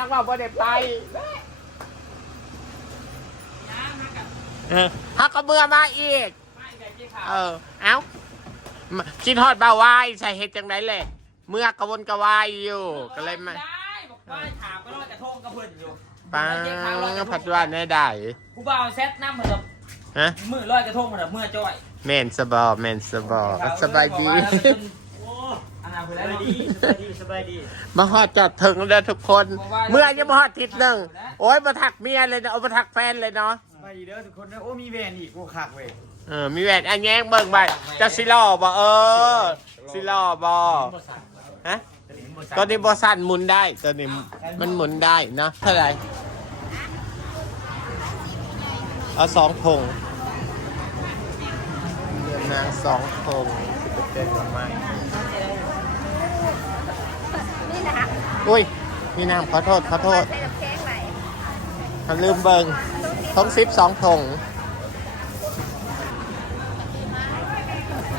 นักว่าบ่ได้ไปเออฮักก็เมื่อมาอีก เออ เอ้ามาคิดฮอดบ่าววายใส่เฮ็ดจังไดแหละเมื่อกระวนกระวายอยู่ ก็เลยมาได้บอกว่าถามก็ลอยกระทงกระเพิ่นอยู่ปังผัดว่าแน่ได้กูบ่าวเซตน้ำเหมือนกับฮะมือลอยกระทงเหมือนกับมือจ้อยแม่นสบอแม่นสบอสบายดี โอ้อันนั้นคืออะไรดีสบายดีสบายดี มาฮอดจอดถึงแล้วทุกคน เมื่อยังมาฮอดทิศหนึ่งโอ้ยมาถักเมียเลยเนาะเอามาถักแฟนเลยเนาะสบายดีเด้อทุกคนเด้อโอ้มีแวนอีกโอ้คักเว้ยเออมีแหวนอันแย้งเบิ่งไปจะสิล่อบ่เออสิล่อบ่ฮะตัวนี้บอสันหมุนได้ตัวนี้มันหมุนได้เนาะเท่าไหร่เอาสองพงเดือนนางสองพงสิบเปอร์เซ็นต์หรือไม่ นี่นะคะอุ้ยพี่นางขอโทษ ขอโทษใส่กับเค้กไหนเขาลืมเบิงท้องซิปสองพง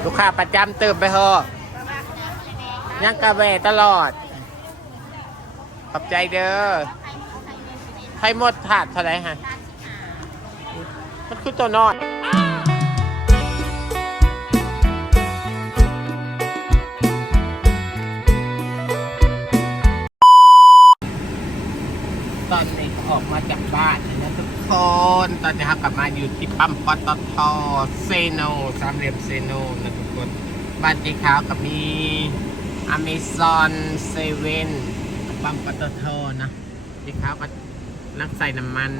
ลูกค้าประจำเติมไปเถอะยังกาแฟตลอด ขอบใจเด้อให้หมดถาดเท่าไหรฮะ มันคือตัวน้อย อนนี้ก็อกมาจากบ้านนะทุกคนตอนนี้ครับกลับมาอยู่ที่ปั๊มปตทเซโนสามเหลี่ยมเซโนนะทุกคนบ้านเจ๊ขาวก็มีอเมซอนเซเว่นปั๊มปตทนะเจ๊ขาวก็นักใส่น้ำมัน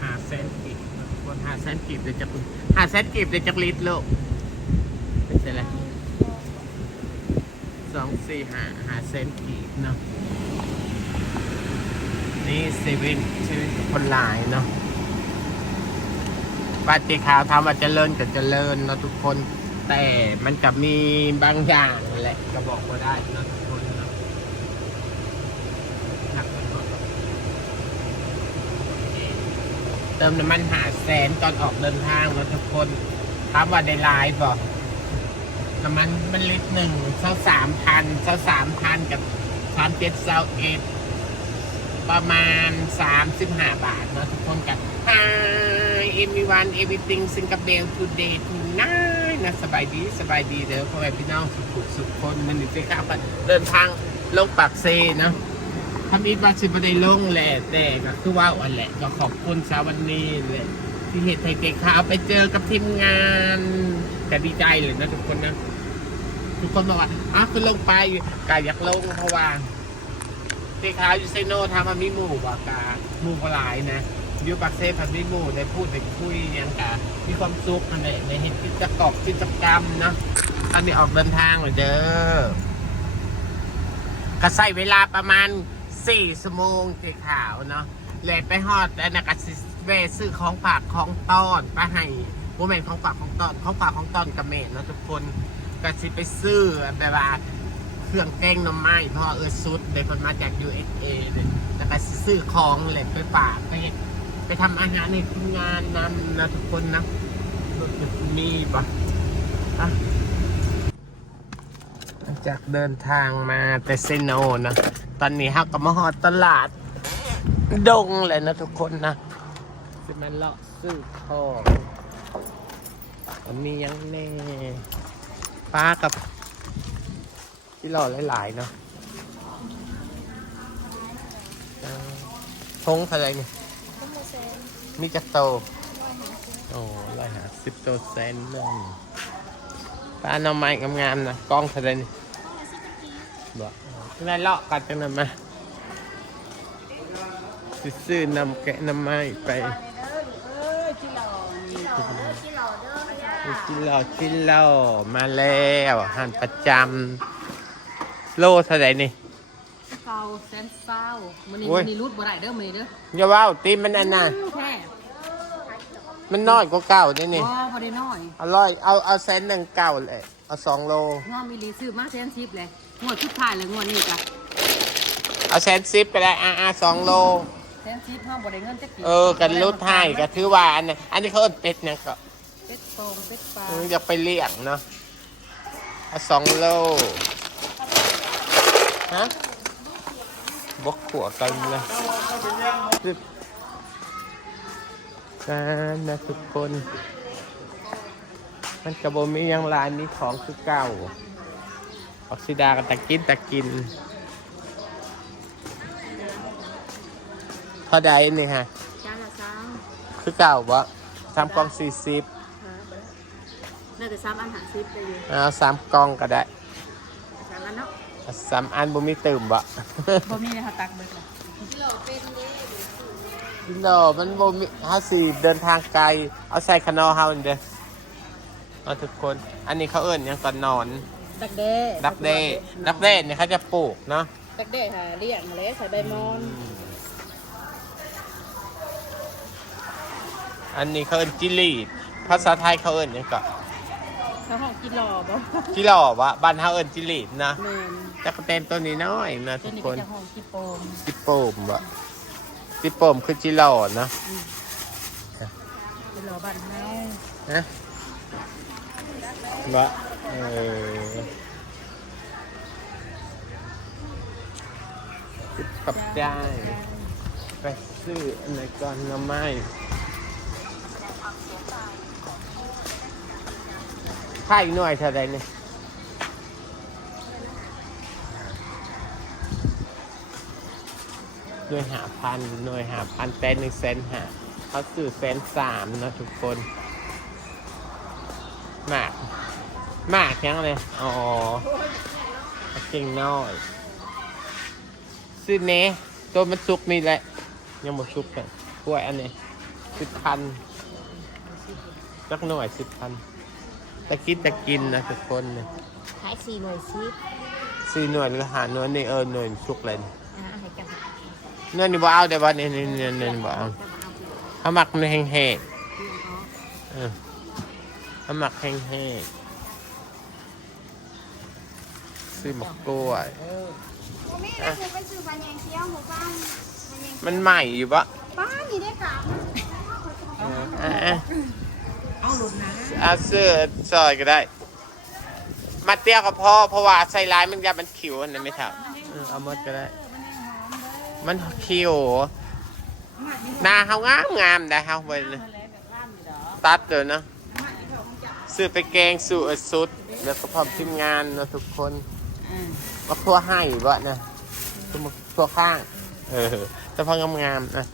หาแสนกีบคนหาแสนกีบเลยจะหาแสนกีบเลยจะลิตรโลกเป็นไงสองสี่หาหาแสนกีบเนาะ นี่เซเว่นเซเว่นคนหลายเนาะป้าเจขาวทำว่าเจริญกับเจริญเนาะทุกคน แต่มันจะมีบางอย่างแหละก็บอกว่าได้เนาะทุกคนเนาะเติมน้ำมันหาแสนตอนออกเดินทางแล้วทุกคนถามว่าได้ไลฟ์บ่น้ำมันมันลิตรหนึ่งเท่าสามพันเท่าสามพันกับสามเจ็ดเท่าเอ็ด ประมาณสามสิบห้าบาทเนาะทุกคนกับ Hi everyone everything Singapore today tonight นะสบายดีสบายดีเด้อพ่อแม่พี่น้องสุขสุขคนมันนี่สิครับเดินทางลงปากเซนะทำอีบัตสิบได้ลงแหละแต่ก็คือว่าอันแหละก็ขอบคุณสาววันนี้แหละที่เหตุไทยเด็กข่าวไปเจอกับทีมงานก็ดีใจเลยนะทุกคนนะทุกคนบอกว่าอ้าวคือลงไปกายอยากลงเพราะว่า เด็กขาวอยู่เซโนทำมามีหมู่ว่ากาหมู่ก็หลายนะอยู่ปากเซ่พันมีหมู่ได้พูดได้คุยยังกามีความสุขนั่นแหละในเห็นกิจกรรมกิจกรรมนะอันนี้ออกเดินทางเลยเด้อก็ใส่เวลาประมาณ4ชั่วโมงเจ๊ขาวเนาะเลยไปฮอดอันนั้นก็สิเวซื้อของฝากของต้อนไปให้โมเมนต์ของฝากของต้อนของฝากของต้อนกับเมนเนาะทุกคนก็สิไปซื้อแบบว่า เครื่องแกงหน้ำไม้เพราะว่าเออซุดเด็กคนมาจาก USA เลยแล้วก็ซื้อของเลยไปฝากไปไปทำอาหารในทีมงานนำนะทุกคนนะมีปะอะจากเดินทางมาแต่เซโนนะ ตอนนี้ฮักก็มาฮอดตลาด ดงเลยนะทุกคนนะสิมันเลาะซื้อของมันมียังแน่ป้ากับ ที่หล่อหลายๆเนาะอ่าทงอะไรนี่มีจักโต โอ้ร้อยหาสิบโตเซนหนึ่งปลาหน่อไม้งามๆนะกล้องเท่าไหรนี่บ่แม่เลาะกันจังนั้นมาสิซื้อนำแกะน้ำไม้ไปเด้อเอ้ยจิหล่อจิหล่อเด้อจิหล่อเด้อจ้ากินเหล้ากินเหล้ามาแล้วอาหารประจำ โลเท่าไหรนี่เศร้าแสนเศร้ามันนี่โอ้ย มันนี่รูดบ่ได้เด้อมันนี่เด้ออย่าว่าวตีมันอันน่ะแค่มันน้อยกว่าเก่านี่นี่บ่บ่ได้น้อยอร่อย เอาเอาเซนหนึ่งเก่าเลย เอาสองโลงอมีรีซื้อมาแสนสิบเลยงวดสุดท้ายเลยงวดนี้จ้ะเอาแซนซิปไปเลยอ่าอ่าสองโล แสนสิบห้าบ่ได้เงินจักกี่เออ กันรุดให้ก็ถือว่าอันนี้อันนี้เขาเอิ้นเป็ดเนี่ยงก็เป็ดโป่งเป็ดปลาเอออยากไปเลี้ยงเนาะเอาสองโล ฮะบกขัวกันเลยกันนะทุกคน มันกระบมีหยังลายมีของคือเก่า ออกซิดากันตะกินตะกินเท่าใดนี่ฮะจานละสามคือเก่าบ่สามกล่องสี่สิบน่าจะสามอันหาซิปไปอยู่เอาสามกล่องก็ได้ สามอันเนาะ สามอันบ่มีตื่มบ่บ่มีเลยค่ะตักเบิดเลยกิโลมันบ่มีห้าสี่เดินทางไกล เอาใส่ขนอเฮานี่เด้อเอาทุกคน อันนี้เขาเอิ้นหยังก่อนนอน ดักเด้ดักเด้ดักเด้เนี่ยเขาจะปลูกเนาะ ดักเด้ค่ะเลี้ยงมาแล้วใส่ใบมอนอันนี้เขาเอิ้นจิลีดภาษาไทยเขาเอิ้นหยังก่อน เขาห้องกินหล่อบ่จิหล่อวะบ้านเขาเอิ้นจิลีดนะแม่นจักรเต้นตัวนี้น้อยนะตัทุวกนี้คก็นจะห้องกิโปมจิโปมวะจิโปมคือจิหล่อนะกินหล่อบ้านเฮาฮะวะเออกับใจายไปซื้ออันไหนก่อนหน้ำไม้ ค่าอีกหน่วยเท่าไรเนี่ยหน่วยหาพันหน่วยหาพันแต่หนึ่งแสนหาเขาซื้อแสนสามนะทุกคนหมากหมากยังเลยอ๋อเก่งน้อยซื้อเนตัวมันสุกนี่แหละ ยังหมดสุกเลยกล้วยอันนี้สิบพันสักหน่วยสิบพัน ตะกินตะกินนะทุกคนเนี่ยขายสี่หน่วยซิปซื้อหน่วยหรือหาหน่วยนี่เออหน่วยสุกเลยอ่าให้กันหน่วยนี่บ่เอาเดี๋ยวบ่นี่นี่นี่นี่บ่เอาเขาหมักมันแห้งๆเออเขาหมักแห้งๆซื้อหมกกล้วยผมไม่ได้ไปซื้อปลาแยงเคี้ยวหมูป้างปลาแยงมันใหม่อยู่ปะป้านี่ได้กลับอะ เอาเสื้อซอยก็ได้ มาเตี้ยก็พอเพราะว่าใส่ลายมันยามันคิวอันนั้นไม่เท่าเออเอาหมดก็ได้ มันคิวหน้าเขางามงามได้เขาไปเลยตัดเลยเนาะซื้อไปแกงสู่อสุด แล้วก็พร้อมทีมงานเนาะทุกคนมาทั่วให้บ่นะทั่วทั่วข้าง เออแต่พองามๆนะ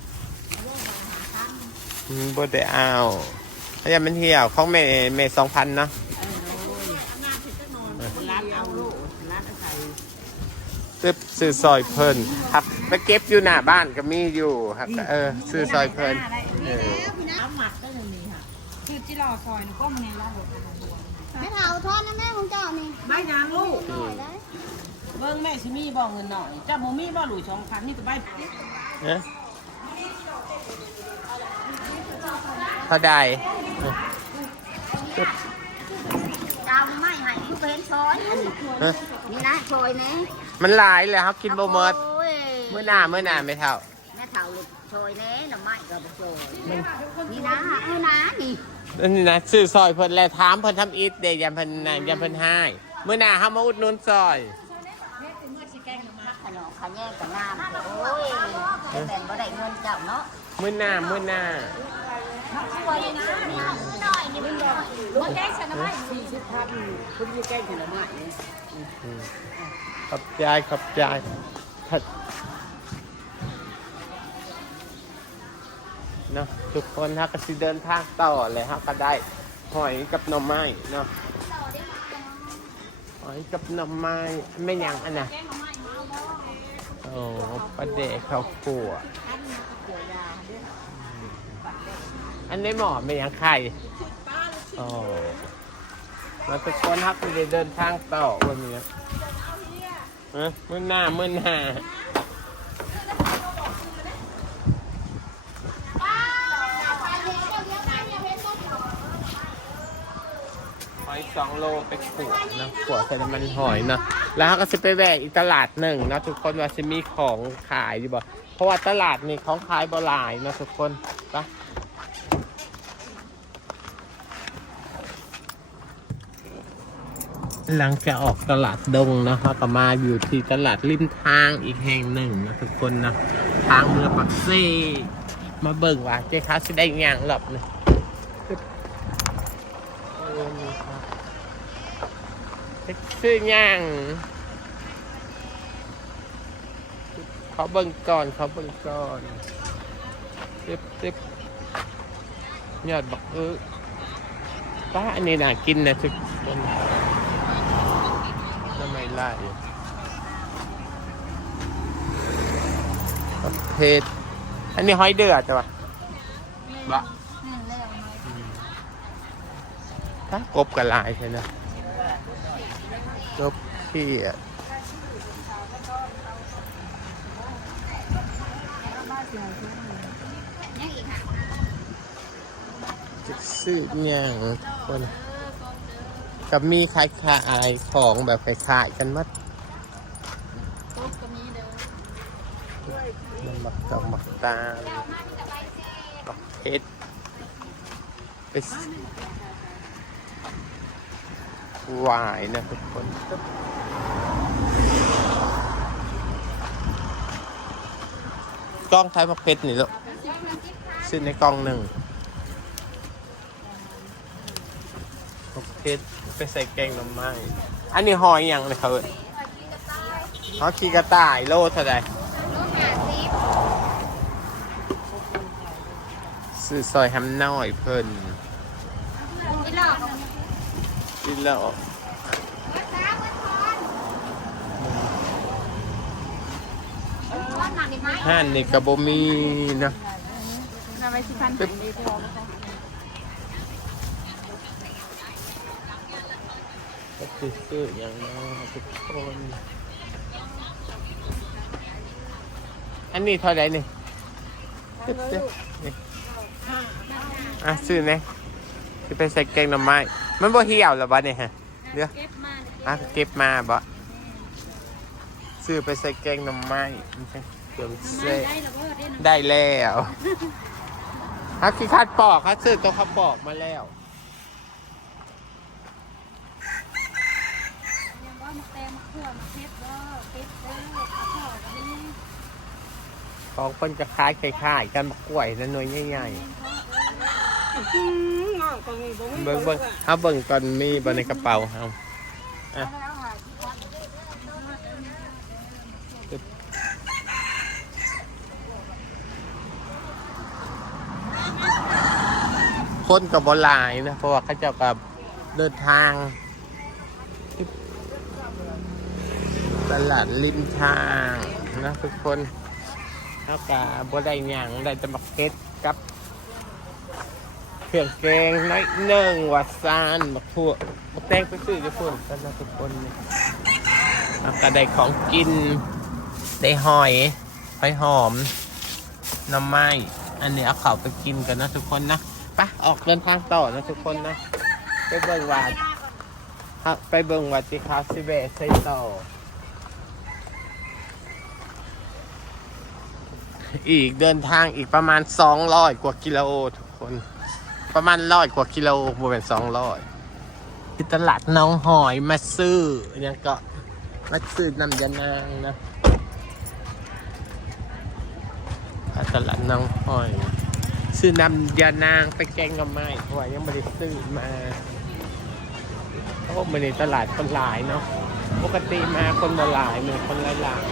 อืมบ่ได้เอาถ้า อยากมันเหี่ยวของแม่แม่สองพันเนาะร้านเอาลูกร้านเอาใส่ซื้อซื้อซอยเพิ่นครับไปเก็บอยู่หน้าบ้านก็มีอยู่ครับเออซื้อซอยเพิ่นเออน้ำหมักก็ยังมีค่ะคือจิหล่อซอยนี่ก็มันในร้านหมดไม่เท่าทอดนะแม่ของเจ้านี่ใบยางลูกได้เบิ่งแม่สิมีบ่เงินหน่อยเจ้าบ่มีบ่หลุยสองพันนี่ก็ใบเนะเท่าใด เจ้าไม่ให้ลูกเป็นซอยอันนี้เอ้อนี่นะซอยนะมันหลายเลยครับกินบ่หมดโอ้ยเมื่อหน้าเมื่อหน้าไม่เท่าแม่เท่าลูกซอยแน่หน่อไม้ก็บ่ซอยนี่นะเออนะนี่อันนี่นะซื้อซอยเพิ่นแล้วถามเพิ่นทำอิฐเดยามเพิ่นน่ะยามเพิ่นให้เมื่อหน้าเฮามาอุดหนุนซอยขนมขะแยงกับน้ำโอ้ยแบ่งบ่ได้เงินเจ้าเนาะเมื่อหน้าเมื่อหน้าซอ ยนะนี่หน่อยนี่มันหน่อยบ่แก้ฉันนะไม่สี่สิบพันคุณจะแกล้งผลไม้ขอบใจขอบใจผัดเนาะทุกคนฮะก็สิเดินทางต่อเลยฮะก็ได้หอยกับหน่อไม้เนาะหอยกับหน่อไม้ไม่ยังอันน่ะโอ้ปลาเดกข้าวคั่วอันนี้หมอไม่ยังไข่ โอ้มาทุกนครับจะเดินทางต่อวันนี้ฮะมื่อหน้ามื่อหน้าหอยสองโลไปขวดนะขวดใส่น้ำมันหอยนะแล้วเขาก็จะไปแวะอีกตลาดหนึ่งนะทุกคนว่าจะมีของขายดีบ่เพราะว่าตลาดนี่ของขายบ่หลายนะทุกคนไป หลังจากออกตลาดดงนะครับก็มาอยู่ที่ตลาดริมทางอีกแห่งหนึ่งนะทุกคนนะทางเมืองปักเซ่มาเบิ่งว่าเจ๊ค้าสิได้ยังหรอกนะเออนี่ครับเจ๊ซื้อหยังเขาเบิ่งก่อนเขาเบิ่งก่อนเจ็บเจ็บยอดบักเออป้าอันนี้น่ากินนะทุกคน ไมไล่ประเภทอันนี้หอยเดือดจ้ะวะบะหนึ่งเลยเอามาถ้ากบกับลายใช่ไหมกบขี้อะจะซื้ออย่างคน กับมีขายขายของแบบขายๆกันมัดมันมักกับมักตาลมักเพชรไปหวายนะทุกคนกล้องไทยมาเพชรนี่ลูกซื้อในกล้องหนึ่งเพชร ไปใส่แกงหน้ำไม้อันนี้หอยยังเลยเขาเอิ้นหอยขี้กระต่ายโลเท่าไหร่ซื้อซอยแฮมน้อยเพิ่นที่หลอกกินแล้วว่าหนักดีไหมห้านนี่กระบมีนะนาไปสิพัน คือซื้ออย่างน้ทุกคน อันนี้เท่าไหร่นี่เจ็บเจ็บนี่อะซื้อเนี่ยคือไปใส่แกงหน่อไม้มันบ่เหี่ยวหรอบ่เนี่ยฮะเดี๋ยวเก็บมาอะเก็บมาบ่ซื้อไปใส่แกงหน่อไม้ไม่ใช่เด้แล้วก็ได้ได้แล้วฮักขี้คาดปอกฮักซื้อตัวเขาปอกมาแล้ว ยังว่ามาแตงมาขั่วมาเพชรเด้อเพชรเด้อข้าวทอดอันนี้ ของคนจะคล้ายคล้ายๆกันมะกล้วยนั่นหน่วยใหญ่ๆเบิ่งเบิ่งเอาเบิ่งก่อนมีบ่ในกระเป๋าเฮาอะคนกับบหลายนะ เพราะว่าเขาเจ้ากับเดินทางตลาดริมทางนะทุกคน เท่ากับบ่ได้หยังได้แต่บักเก็ตกับเครื่องแกงน้อยหนึ่งวัดซานบักทั่วบักแตงไปซื้อญี่ปุ่นกันนะทุกคนนี่แล้วก็ได้ของกิน ได้หอยหอยหอมน้ำไม้อันนี้เอาเข่าไปกินกันนะทุกคนนะไปออกเดินทางต่อนะทุกคนนะไปเบิ่งวัดไปเบิ่งวัดที่คาสิเบะใส่ต่ อีกเดินทางอีกประมาณ200กว่ากิโลทุกคน ประมาณร้อยกว่ากิโลบวกเป็นสองร้อยที่ตลาดน้องหอยมาซื้อยังก็มาซื้อน้ำยานางนะตลาดน้องหอย ซื้อน้ำยานางไปแกงกับไม้เพราะว่ายังไม่ได้ซื้อมาเพราะว่ามันในตลาดคนหลายเนาะปกติมาคนมาหลายเหมือนคนหลายหลาย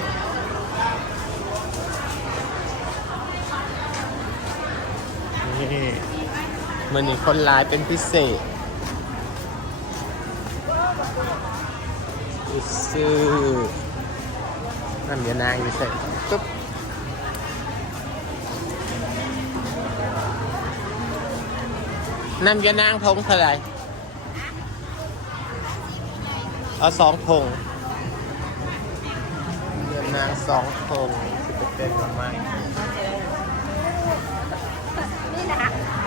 นี่มันนี่คนร้ายเป็นพิเศษซื้อน้ำยานางอยู่ใส่ปุ๊บนั่นเดียานางทงเท่าไหร่เอาสองทงเดียานางสองทงสิบเป็นหรือไม่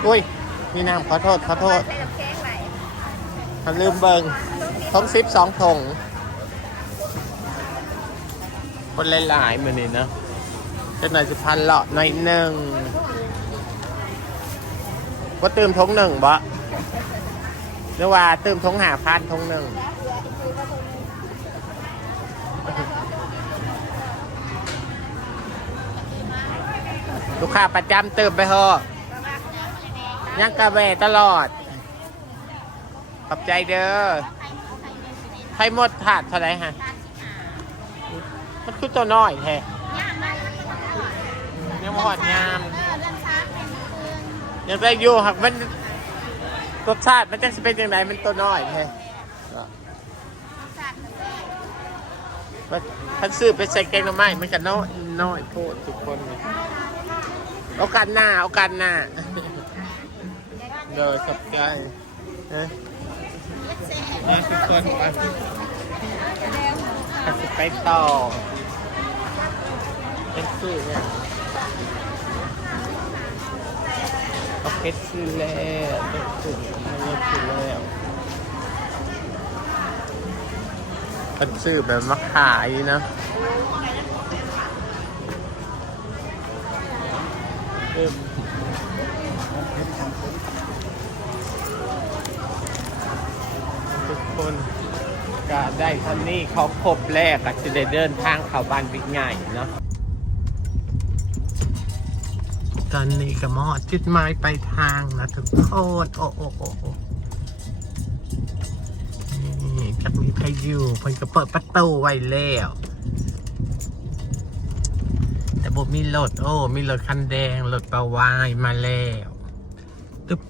อุ้ย มีน้ำขอโทษ ขอโทษใำลฉันลืมเบิงทงซิปสองถงคนหลายๆเหมือนนี่เนาะเป็นหน่อยสิพันลาะหน่อยหนึ่งว่าเติมทงหนึ่งบ่หรือว่าเติมทงหาพันทงหนึ่งลูกค้าประจำเติมไปเถอะ ยังกาแฟตลอด ขอบใจเด้อไข่หมดถาดเท่าไรฮะ มันคือตัวน้อยแท้ยังหอดงามยังได้อยู่หักมันรสชาติมันจะเป็นยังไงมันตัวน้อยแท้ท่านซื้อไปใส่แกงหน่อไม้มันก็น้อยน้อยโทษทุกคน โอกาสหน้า โอกาสหน้า เดยขอบใจนะมาทุกคนไปขับไปต่อเป็นซื้อเนี่ยเอาเพชรซื้อแล้วเป็นซื้อไม่ซื้อแล้วเป็นซื้อแบบมาขายนะเอิ่มทุกคน ก็ได้ท่านี้เขาครบแรกก็จะได้เดินทางเข้าบ้านบิ๊กใหญ่เนาะตอนนี้ก็มอดจุดหมายไปลายทางนะทุกคนโอ้โอ้โอ้โอ้นี่จะมีใครอยู่เพิ่นก็เปิดประตูไว้แล้ว แต่บ่มีรถโอ้ มีรถคันแดงรถเบาวายมาแล้วตึ๊บ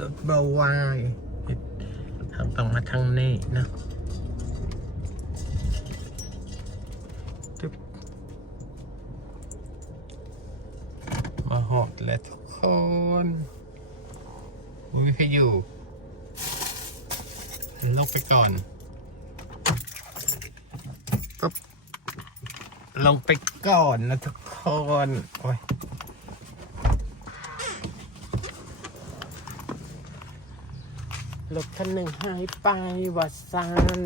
รถเบาวาย ทางต้องมาทางนี้นะตึ๊บมาหอดแล้วทุกคนอุ้ยใครอยู่ลงไปก่อนปุ๊บลงไปก่อนนะทุกคน โอ้ย รถคันหนึ่งหายไปวัดซัน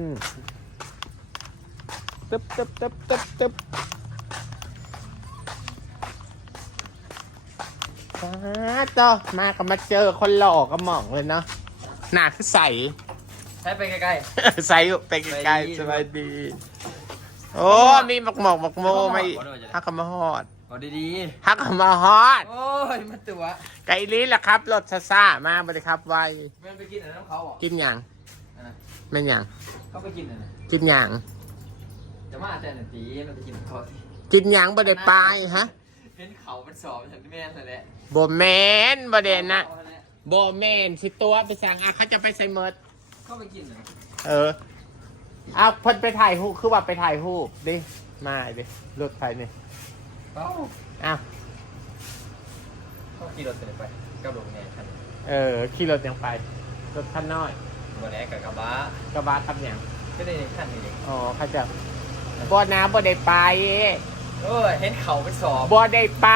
ตึ๊บตึ๊บตึ๊บตึ๊บตึ๊บอ้าต่อมาก็มาเจอคนหล่อก็หมองเลยเนาะหน้าคือใส ใช้ไปใกล้ใสไปไกลๆสบายดี โอ้มีหมกหมกหมกโมมาอีกฮักก็มาฮอดๆ เอาดีฮักก็มาฮอดๆ โอ้ย มันตัวไก่ลิ้นล่ะครับรถซาซ่ามาบริครับไวแม่นไปกินอันนั้นเขาอะกินหยังอะแม่นหยังเขาไปกินอันนั้นกินหยังจะมาแต่หนึ่งตีมันไปกินเขาสิกินหยังบ่ได้ไปฮะเห็นเขามันสอบฉันแม่นเลยแหละบ่แมนบ่เด่นนะ อาแหลบ่แมนสิตัวไปสั่งอะเขาจะไปใส่เมิดเข้าไปกินอันนั้นเออเอาเพิ่นไปถ่ายรูปคือว่าไปถ่ายรูปดิมาดิรถไฟนี่ เอ้าอ้าว เขาขี่รถเสร็จไปกับรถไงคันเออ ขี่รถยังไป รถคันน้อยวันนี้กับกระบะกระบะกับหยังก็ได้คันนี้เองอ๋อเขาจะบ่น้ำบ่ได้ไป เออเห็นเขามันสอบบ่ได้ไป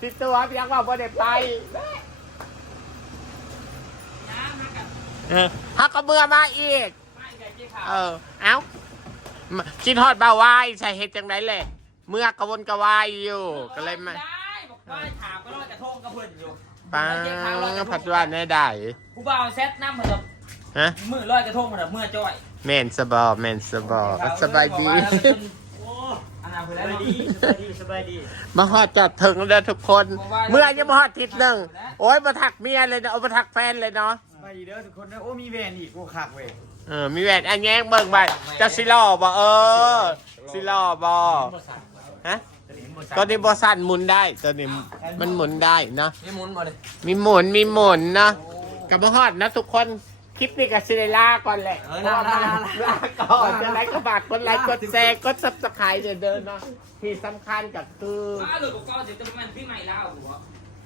สิตัวพี่ยังว่าบ่ได้ไปเออฮักก็เมื่อมาอีกไม่ไงที่เขาเออ เอ้า มากินฮอดบ่าวายใส่เฮ็ดจังไดแหละเมื่อกระวนกระวายอยู่ก็เลยมาได้บอกว่าถามก็ลอยกระทงกับเพื่อนอยู่ปังผัดว่าแน่ได้กูบ่าวเซตน้ำเหมือนแบบฮะมือลอยกระทงเหมือนแบบมือจ้อยแม่นสบอแม่นสบอสบายดีโอ้อาณาเพื่อนสแล้วบายดีดีสบายดีสบายดีมาฮอดจัดถึงแล้วทุกคน เมื่อยังมาฮอดทิศหนึ่งโอ้ยมาถักเมียเลยเนาะเอามาถักแฟนเลยเนาะ สบายดีเด้อทุกคนเด้อโอ้มีแวนอีกกูคักเว้ยเออมีแหวนอันแย้งเบิ่งไปเจะสิล่อบ่เออสิล่อบ่ฮะตอนนี้บอสันหมุนได้ตอนนี้มันหมุนได้เนาะนี่หมุนมาเลยมีหมุนมีหมุนเนาะกับมาฮอดนะทุกคนคลิปนี้กับซิเดล่าก่อนแหละเออลาลาลาลาก่อนจะไลค์ก็ฝากกดไลค์กดแชร์กดซับสไครต์เดินเนาะที่สำคัญก็คืออ้าวหลุดกับก้อนเดี๋ยวจะมันพี่ใหม่แล้วหัว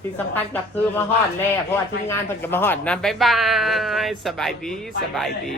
ที่สำคัญก็คือมาฮอดแล้วเพราะว่าทีมงานเพิ่นก็มาฮอดนะบ๊ายบายสบายดีสบายดี